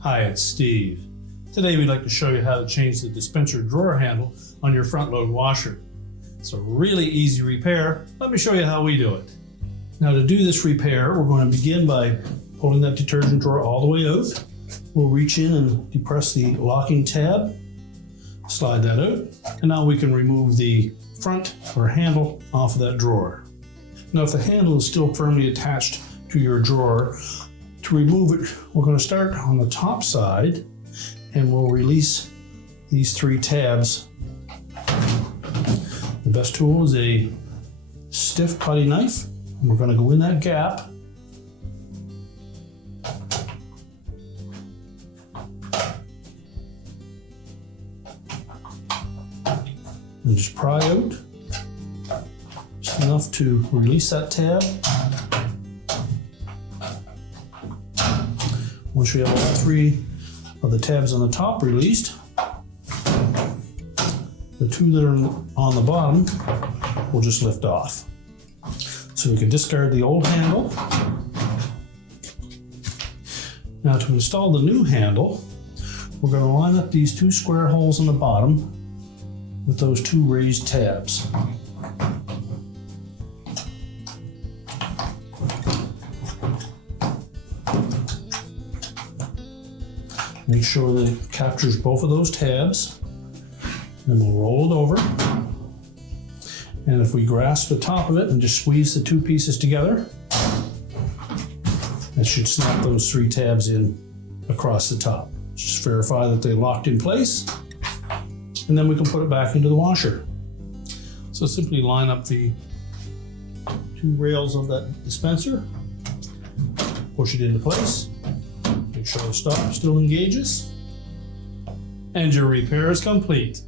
Hi, it's Steve. Today we'd like to show you how to change the dispenser drawer handle on your front load washer. It's a really easy repair. Let me show you how we do it. Now to do this repair, we're going to begin by pulling that detergent drawer all the way out. We'll reach in and depress the locking tab, slide that out, and now we can remove the front or handle off of that drawer. Now if the handle is still firmly attached to your drawer, to remove it, we're going to start on the top side and we'll release these three tabs. The best tool is a stiff putty knife. We're going to go in that gap and just pry out just enough to release that tab. Once we have all three of the tabs on the top released, the two that are on the bottom will just lift off. So we can discard the old handle. Now to install the new handle, we're going to line up these two square holes on the bottom with those two raised tabs. Make sure that it captures both of those tabs. Then we'll roll it over. And if we grasp the top of it and just squeeze the two pieces together, that should snap those three tabs in across the top. Just verify that they're locked in place, and then we can put it back into the washer. So simply line up the two rails of that dispenser, push it into place, make sure the stop still engages, and your repair is complete.